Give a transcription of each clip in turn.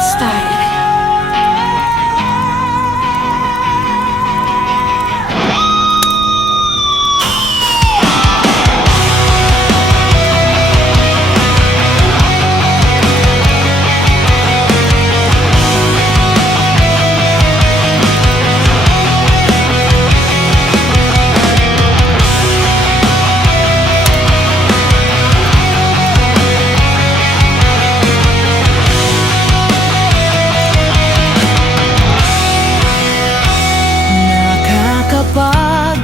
Style.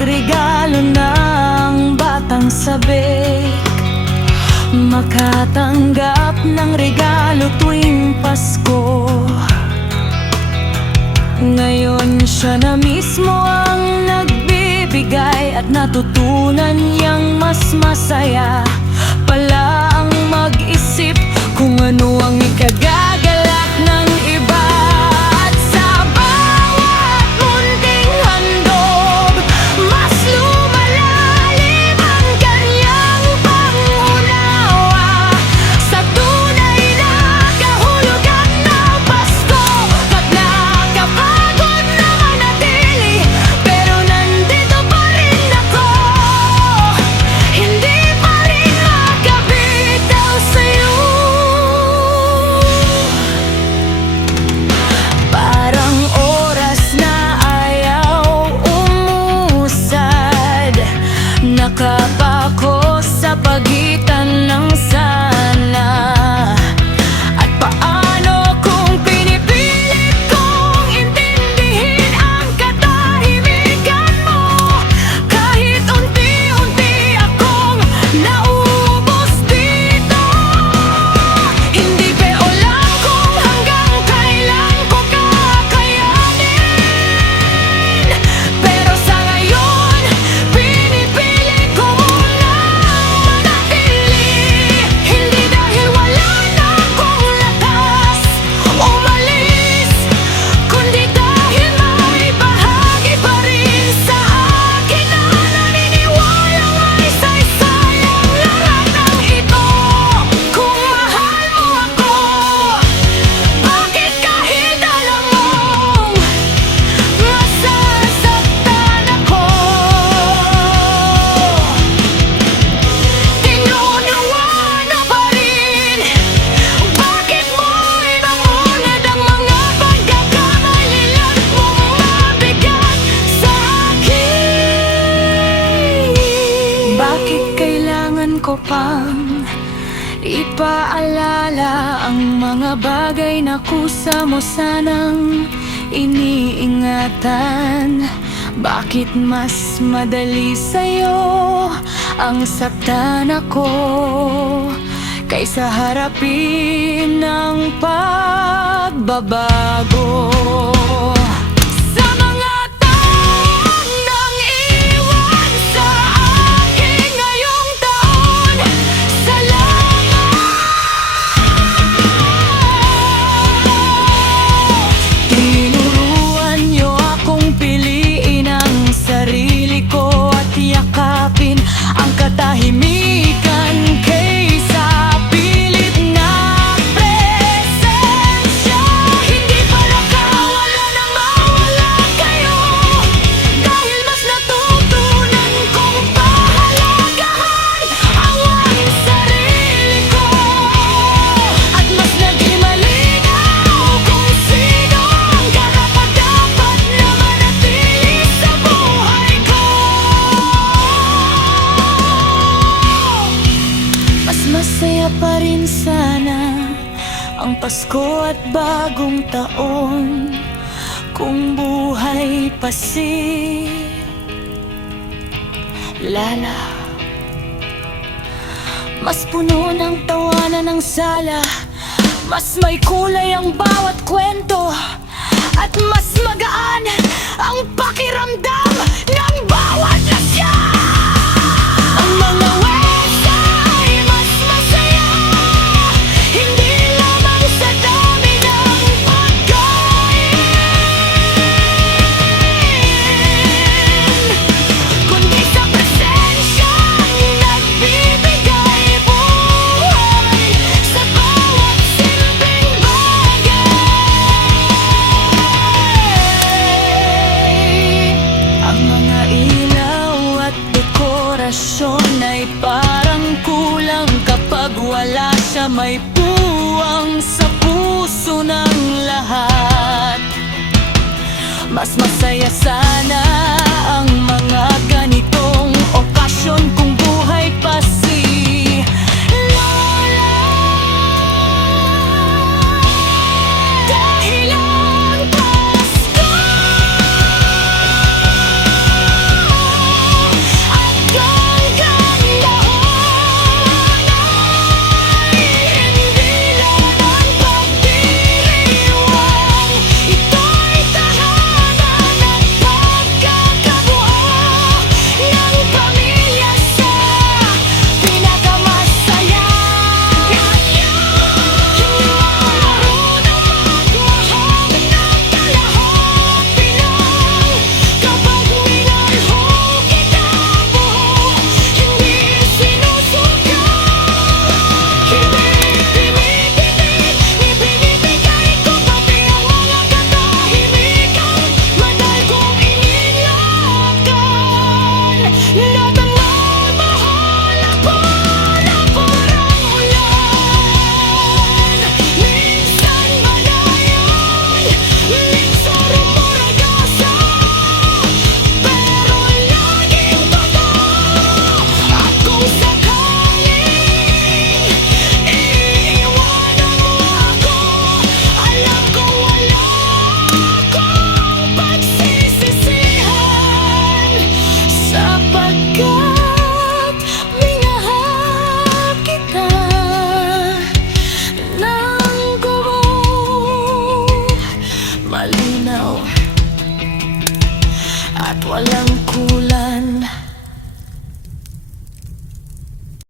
Regalo ng batang sabik, makatanggap ng regalo tuwing Pasko. Ngayon siya na mismo ang nagbibigay, at natutunan niyang mas masaya pala ang mag-isip kung ano ang ikagagalak ng iba. Nakapako sa pagitan ng sana at paano kung pinipilit kong intindihin ang katahimikan mo. Kahit unti-unti akong naubos dito, hindi ko alam kung hanggang kailan ko kakayanin. Pero sa ngayon, pinipili ko muna manatili. Hindi dahil wala na akong lakas umalis, kundi dahil may bahagi pa rin sa akin na naniniwalang may saysayang lahat ng ito. Kung mahal mo ako, bakit kahit alam mong masasaktan ako, tinunawa na pa rin? Bakit mo inunad ang mga pagkakamali lang mong mabigat sa akin? Bakit kailangan ko pang ipaalala ang mga bagay na kusa mo sanang iniingatan? Bakit mas madali sa'yo ang saktan ako kaysa harapin ang pagbabago? Sa mga taong nang iwan sa akin ngayong taon, salamat. Tinuruan niyo akong piliin ang sarili ko at yakapin ang katahimikan kaysa pilit na presensya. Hindi pala kawala nang mawala kayo, dahil mas natutunan kong pahalagahan ang sarili ko, at mas naging malinaw kung sino ang karapat-dapat na manatili sa buhay ko. Mas masaya pa rin sana ang Pasko at bagong taon kung buhay pa si Lala. Mas puno ng tawanan ng sala, mas may kulay ang bawat kwento, at mas magaan ang pakiramdam ng bawat lasya. Ang mga wesa ay mas masaya, hindi lamang sa dami ng pagkain, kundi sa presensyang nagbibigay buhay sa bawat simpleng bagay. Mas masaya sana